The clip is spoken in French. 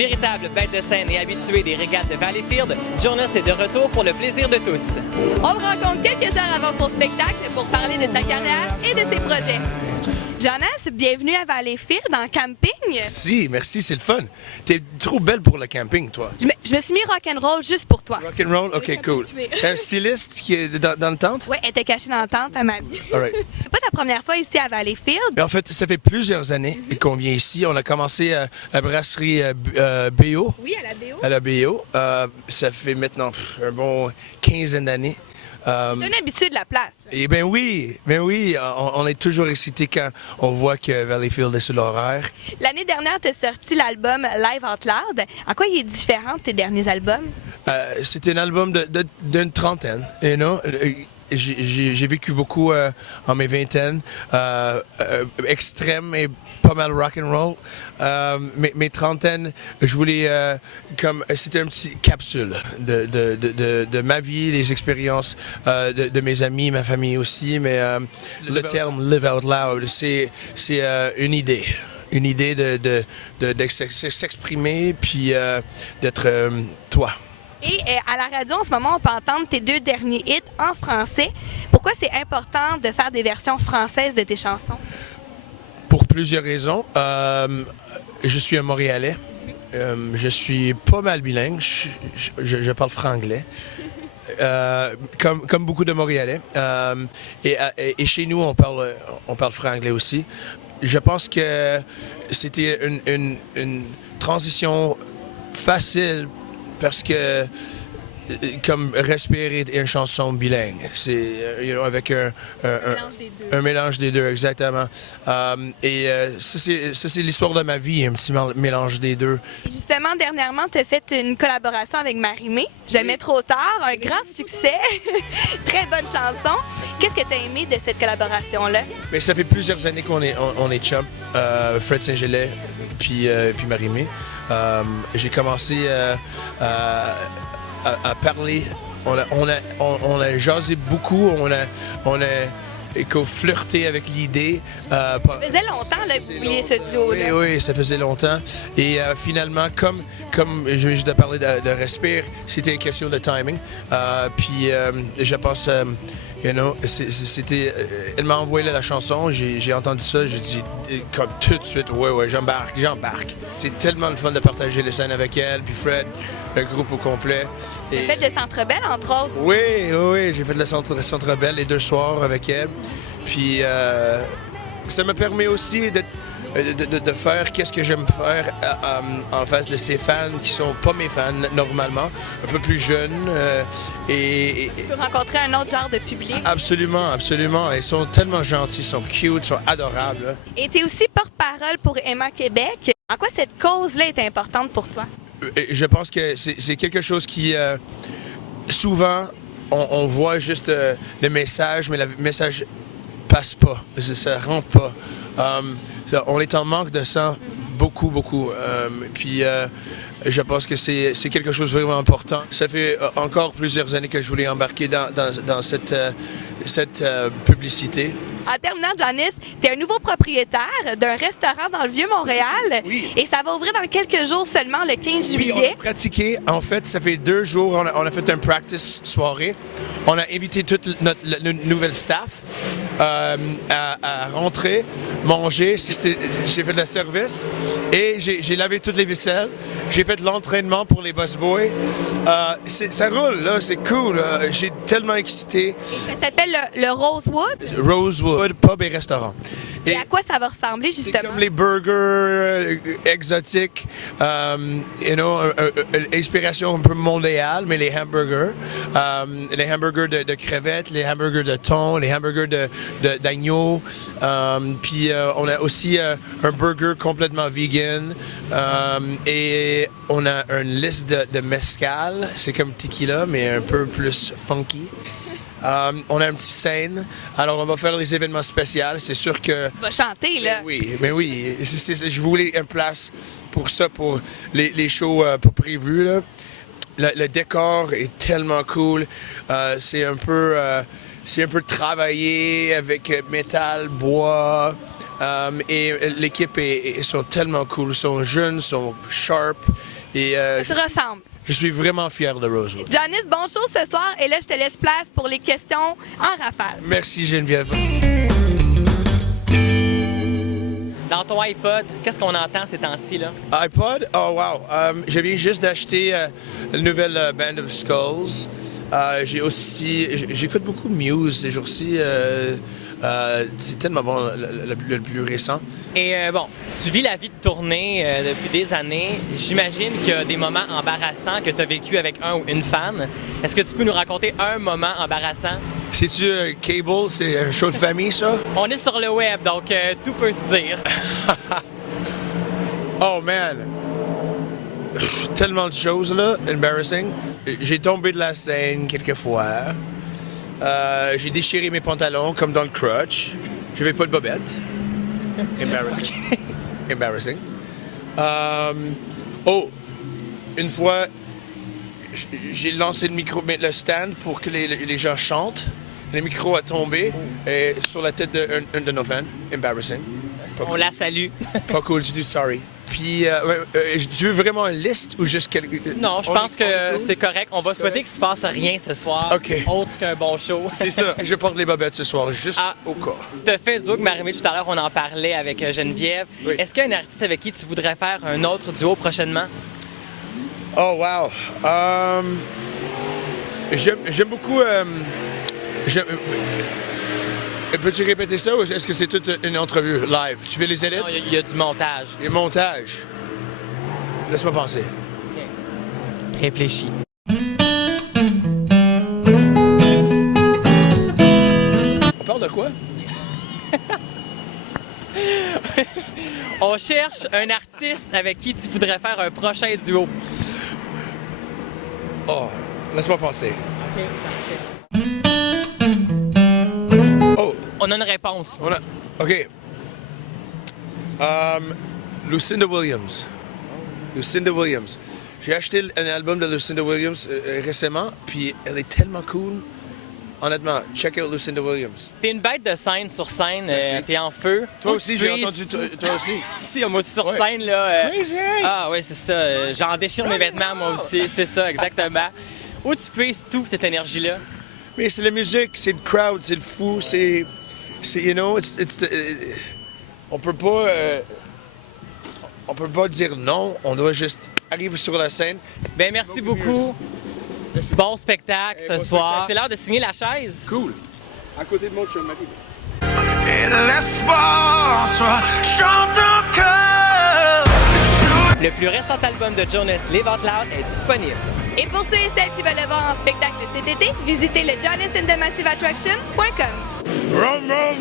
véritable bête de scène et habitué des régates de Valleyfield, Jonas est de retour pour le plaisir de tous. On le rencontre quelques heures avant son spectacle pour parler de sa carrière et de ses projets. Jonas, bienvenue à Valleyfield en camping. Merci, c'est le fun. T'es trop belle pour le camping, toi. Je me suis mis rock'n'roll juste pour toi. Rock'n'roll? OK, cool. Un styliste qui est dans le tente? Oui, elle était cachée dans la tente à ma vie. All right. C'est pas ta première fois ici à Valleyfield. Mais en fait, ça fait plusieurs années qu'on vient ici. On a commencé à la brasserie BO. Oui, à la BO. À la BO. Ça fait maintenant un bon quinzaine d'années. T'es un habitué de la place. Et ben oui, on est toujours excité quand on voit que Valleyfield est sur l'horaire. L'année dernière, tu as sorti l'album Live Out Loud. En quoi il est différent de tes derniers albums? C'était un album d'une trentaine, you know? J'ai vécu beaucoup en mes vingtaines, extrême et pas mal rock'n'roll. Mes trentaines, je voulais c'était une petite capsule de ma vie, des expériences de mes amis, ma famille aussi. Mais le terme Live Out Loud, c'est une idée. Une idée de s'exprimer puis d'être toi. Et à la radio, en ce moment, on peut entendre tes deux derniers hits en français. Pourquoi c'est important de faire des versions françaises de tes chansons? Pour plusieurs raisons. Je suis un Montréalais. Je suis pas mal bilingue. Je parle franglais. Comme beaucoup de Montréalais. Et chez nous, on parle franglais aussi. Je pense que c'était une transition facile parce que comme respirer une chanson bilingue, c'est avec un mélange des deux, exactement. Ça c'est l'histoire de ma vie, un petit mélange des deux. Et justement, dernièrement, tu as fait une collaboration avec Marie-Mé, Jamais trop tard, un grand succès, très bonne chanson. Qu'est-ce que tu as aimé de cette collaboration-là? Mais ça fait plusieurs années qu'on est chum, Fred Saint-Gelais puis Marie-Mé. J'ai commencé à parler, on a jasé beaucoup, on a flirté avec l'idée. Ça faisait longtemps là, que vous vouliez ce duo-là. Oui, ça faisait longtemps. Et finalement, comme je te parlais de respire, c'était une question de timing. Puis je pense... elle m'a envoyé la chanson, j'ai entendu ça, j'ai dit comme tout de suite, ouais, j'embarque. C'est tellement le fun de partager les scènes avec elle, puis Fred, le groupe au complet. Tu as fait le Centre Bell, entre autres. Oui, j'ai fait le Centre Bell les 2 soirs avec elle. Puis ça me permet aussi de faire qu'est-ce que j'aime faire en face de ces fans qui sont pas mes fans normalement, un peu plus jeunes. Tu peux rencontrer un autre genre de public. Absolument. Ils sont tellement gentils, ils sont cute, ils sont adorables. Et tu es aussi porte-parole pour Emma Québec. En quoi cette cause-là est importante pour toi? Je pense que c'est quelque chose qui, souvent, on voit juste le message, mais le message passe pas, ça rentre pas. On est en manque de ça, beaucoup. Puis je pense que c'est quelque chose de vraiment important. Ça fait encore plusieurs années que je voulais embarquer dans cette publicité. En terminant, Jonas, tu es un nouveau propriétaire d'un restaurant dans le Vieux-Montréal. Oui. Et ça va ouvrir dans quelques jours seulement, le 15 juillet. Oui, on a pratiqué. En fait, ça fait 2 jours, on a fait un practice soirée. On a invité toute le nouvel staff à rentrer, manger. J'ai fait le service et j'ai lavé toutes les vaisselles. J'ai fait l'entraînement pour les busboys. Ça roule, là, c'est cool. J'ai tellement excité. Ça s'appelle le Rosewood. Rosewood, pub et restaurant. Et à quoi ça va ressembler, C'est justement? comme les burgers exotiques, inspiration un peu mondiale, mais les hamburgers. Les hamburgers de crevettes, les hamburgers de thon, les hamburgers d'agneau. Puis on a aussi un burger complètement vegan. Et on a une liste de mezcal. C'est comme tequila, mais un peu plus funky. On a une petite scène, alors on va faire les événements spéciaux. C'est sûr que... Tu vas chanter, là. Mais oui. Je voulais une place pour ça, pour les shows pas prévus. Là. Le décor est tellement cool. C'est un peu travaillé avec métal, bois. Et l'équipe sont tellement cool. Ils sont jeunes, ils sont sharp. Et Ça te ressemble. je suis vraiment fier de Rosewood. Janice, bon show ce soir et là, je te laisse place pour les questions en rafale. Merci Geneviève. Dans ton iPod, qu'est-ce qu'on entend ces temps-ci, là? iPod? Oh wow! Je viens juste d'acheter la nouvelle Band of Skulls. J'écoute beaucoup Muse ces jours-ci. C'est tellement bon, le plus récent. Et bon, tu vis la vie de tournée depuis des années. J'imagine qu'il y a des moments embarrassants que tu as vécu avec un ou une fan. Est-ce que tu peux nous raconter un moment embarrassant? C'est-tu Cable? C'est un show de famille, ça? On est sur le web, donc tout peut se dire. Oh man! Tellement de choses, là. Embarrassing. J'ai tombé de la scène quelques fois. J'ai déchiré mes pantalons comme dans le crutch. J'avais pas de bobette. Embarrassing. Embarrassing. Une fois, j'ai lancé le stand pour que les gens chantent. Le micro a tombé sur la tête d'un de nos fans. Embarrassing. On la salue. Pas cool du tout, sorry. Puis, tu veux vraiment une liste ou juste quelque... Non, je pense que c'est correct. On va souhaiter qu'il se passe rien ce soir, OK. autre qu'un bon show. C'est ça. Je porte les bobettes ce soir, juste au cas. Tu as fait duo avec Marie-Mé tout à l'heure, on en parlait avec Geneviève. Oui. Est-ce qu'il y a un artiste avec qui tu voudrais faire un autre duo prochainement? Oh, wow. J'aime beaucoup... peux-tu répéter ça ou est-ce que c'est toute une entrevue live? Tu fais les edits? Non, il y a du montage. Les montages. Laisse-moi penser. Réfléchis. On parle de quoi? On cherche un artiste avec qui tu voudrais faire un prochain duo. Oh, laisse-moi penser. Oh, On a une réponse. OK. Lucinda Williams. Lucinda Williams. J'ai acheté un album de Lucinda Williams récemment, puis elle est tellement cool. Honnêtement, check out Lucinda Williams. T'es une bête de scène sur scène, Merci. t'es en feu. Toi Où aussi, tu j'ai peux- entendu. Toi aussi. Si, moi aussi sur Ouais. scène, là. Crazy! Ah oui, c'est ça. J'en déchire mes vêtements, moi aussi. C'est ça, exactement. Où tu puisses tout cette énergie-là? Mais c'est la musique, c'est le crowd, c'est le fou, c'est you know, on peut pas dire non, on doit juste arriver sur la scène. Ben merci beaucoup. Bon spectacle ce bon soir. spectacle. C'est l'heure de signer la chaise. Cool. À côté de mon chum, ma vie. Et l'espoir, toi, chante encore. Le plus récent album de Jonas, Live Out Loud, est disponible. Et pour ceux et celles qui veulent le voir en spectacle cet été, visitez le Johnny'sAndTheMassiveAttraction.com. Rum, rum.